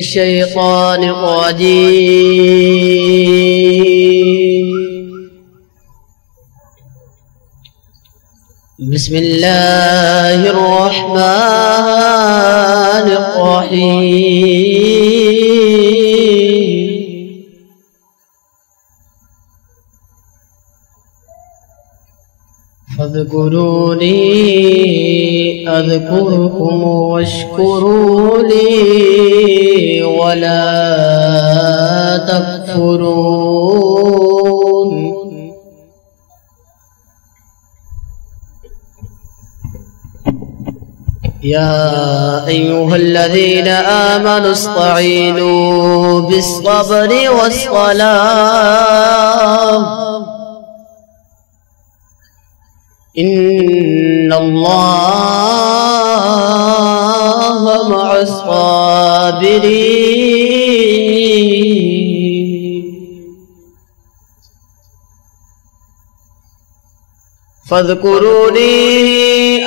الشيطان الرجيم. بسم الله الرحمن الرحيم. فاذكروني أذكركم واشكروا لي ولا تكفرون. يا أيها الذين آمنوا استعينوا بالصبر والصلاة إن الله مع الصابرين. فاذكروني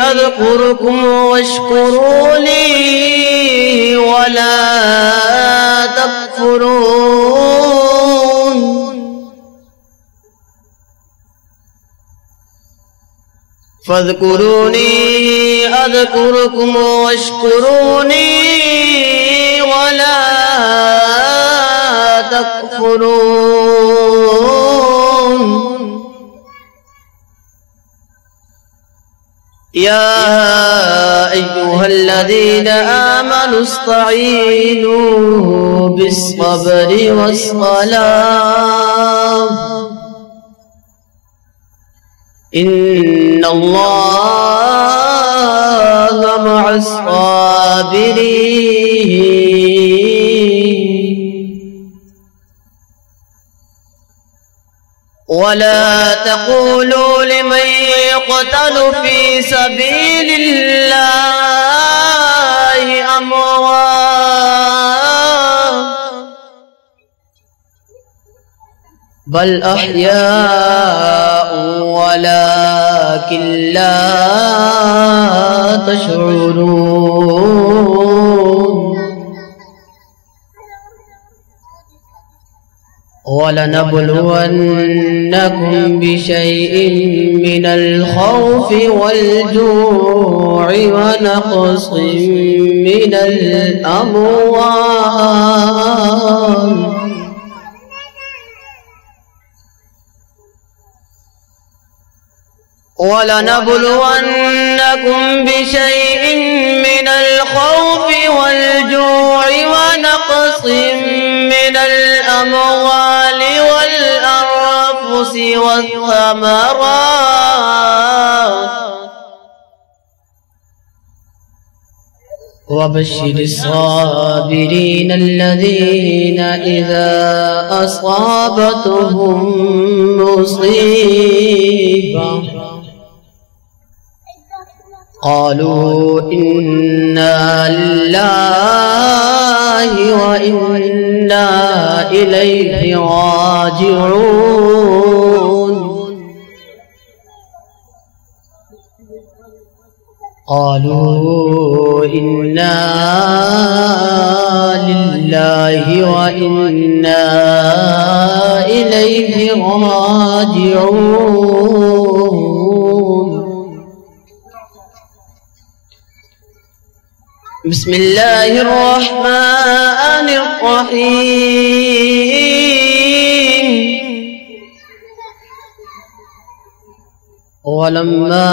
أذكركم واشكروا لي ولا تكفرون. فاذكروني أذكركم واشكروني ولا تكفرون. يا أيها الذين آمنوا استعينوا بالصبر والصلاة إن الله مع الصابرين. ولا تقولوا لمن يقتل في سبيل الله أموات بل أحياء ولكن لا تشعرون. ولنبلونكم بشيء من الخوف والجوع ونقص من الأموال ولنبلونكم بشيء من الخوف والجوع ونقص من الأموال والأنفس والثمرات وبشر الصابرين الذين إذا أصابتهم مصيبة قالوا إنا لله وإنا إليه راجعون. قالوا إنا لله وإنا إليه راجعون. بسم الله الرحمن الرحيم. ولما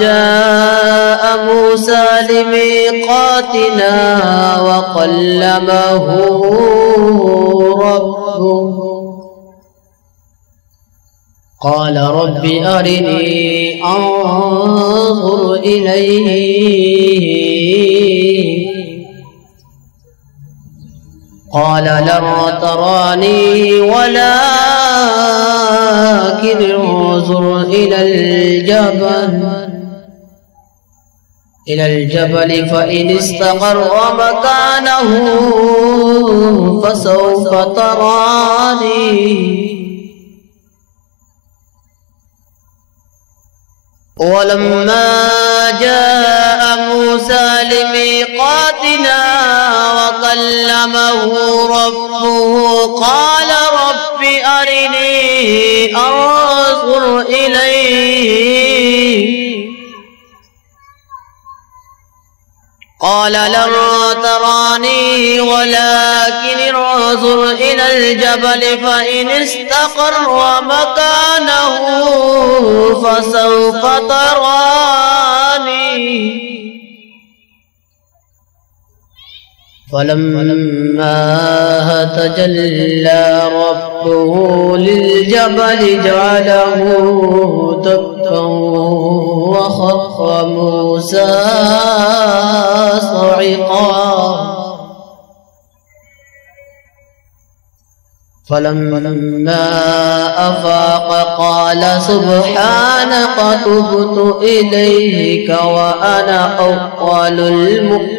جاء موسى لميقاتنا وكلمه ربه قال رب أرني أنظر إليك قال لن تراني ولكن انظر إلى الجبل فإن استقر مكانه فسوف تراني. ولما جاء موسى لميقاتنا وكلمه فكلمه ربه قال رب أرني أنظر إليك قال لن تراني ولكن انظر إلى الجبل فإن استقر مكانه فسوف تراني فلما تجلى ربه للجبل جعله دكا وخر موسى صعقا فلما أفاق قال سبحانك تبت إليك وأنا أول المؤمنين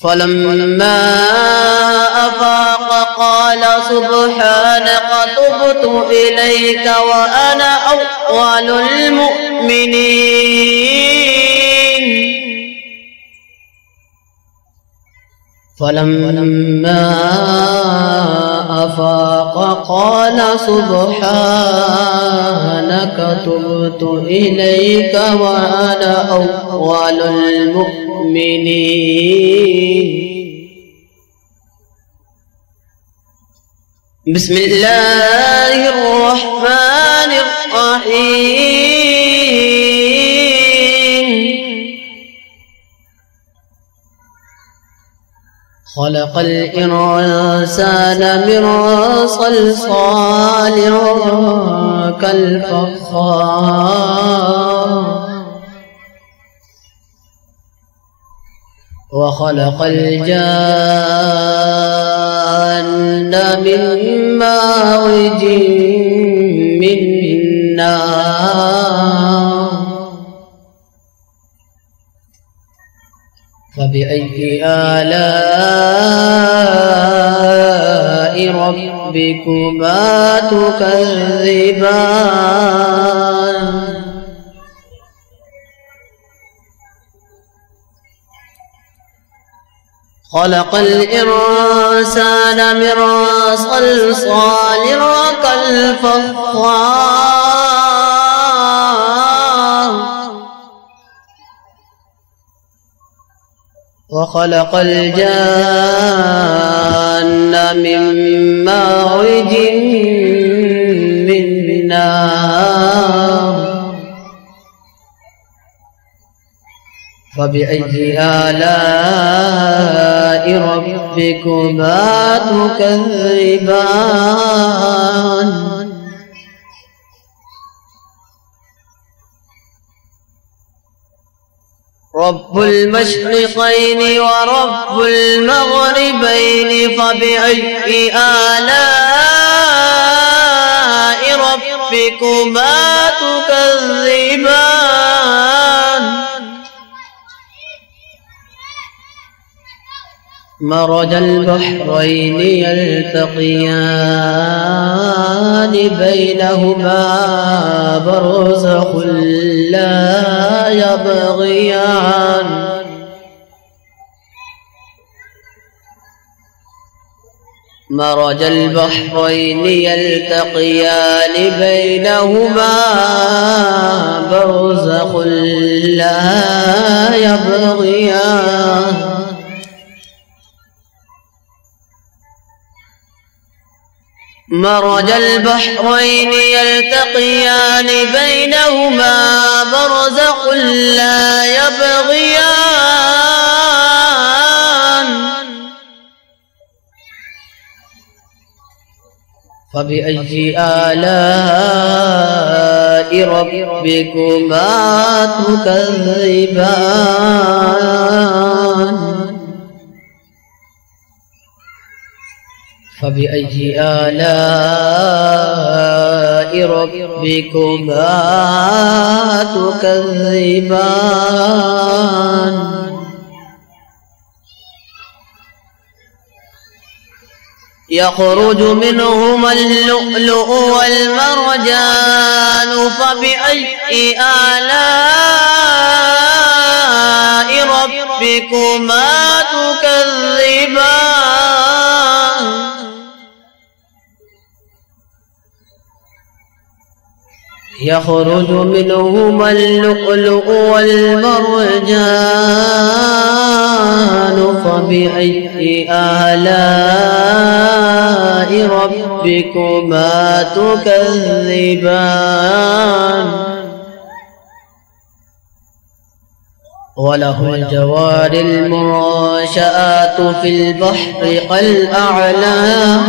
فلما أفاق قال سبحانك تبت إليك وأنا أول المؤمنين فلما أفاق قال سبحانك تبت إليك وأنا أول المؤمنين بسم الله الرحمن الرحيم خلق الإنسان من صلصال كالفخار وخلق الجان من مارج من نار فبأي آلاء ربكما تكذبان خلق الإنسان من صلصال كالفخار وخلق الجان من مارج من نار فبأي آلاء ربكما تكذبان رب المشرقين ورب المغربين فبأي آلاء ربكما تكذبان مرج البحرين يلتقيان بينهما برزخ لا يبغيان مرج البحرين يلتقيان بينهما برزخ لا يبغيان مرج البحرين يلتقيان بينهما برزخ لا يبغيان فبأي آلاء ربكما تكذبان فبأي آلاء ربكما تكذبان يخرج منهما اللؤلؤ والمرجان فبأي آلاء ربكما تكذبان يخرج منهما اللؤلؤ والمرجان فبأي آلاء ربكما تكذبان وله الجوار المنشآت في البحر كالأعلام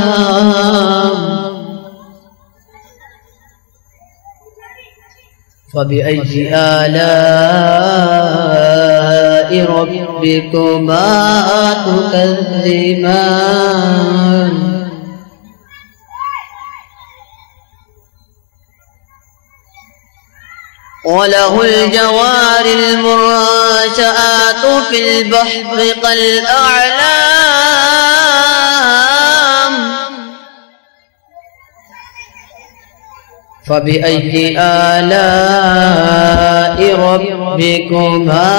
فبأي آلاء ربكما تكذبان وله الجوار المنشآت في البحر كالأعلام فبأي آلاء ربكما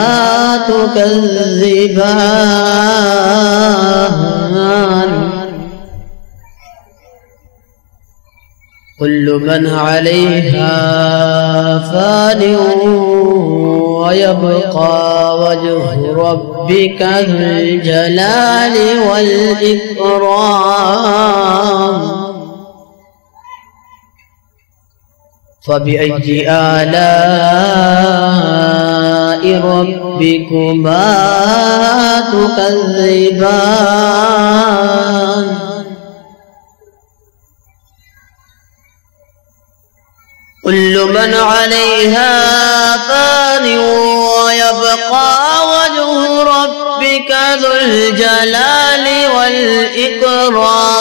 تكذبان كل من عليها فان ويبقى وجه ربك ذو الجلال والإكرام فبأي آلاء ربكما تكذبان كل من عليها فان ويبقى وجه ربك ذو الجلال والإكرام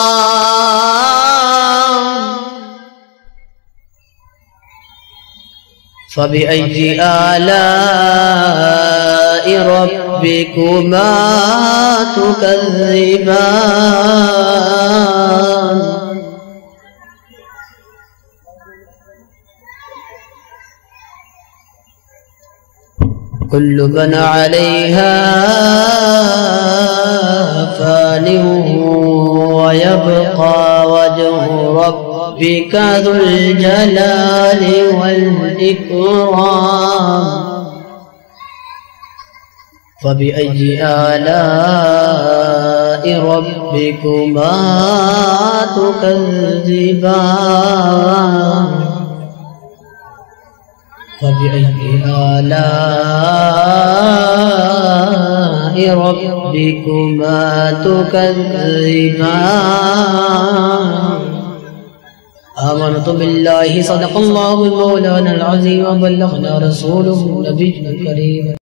فبأي آلاء ربكما تكذبان كل من عليها فان ويبقى وجه ربك ذو الجلال والإكرام فبأي آلاء ربكما تكذبان فبأي آلاء ربكما تكذبان آمنت بالله صدق الله مولانا العظيم وبلغنا رسوله النبي الكريم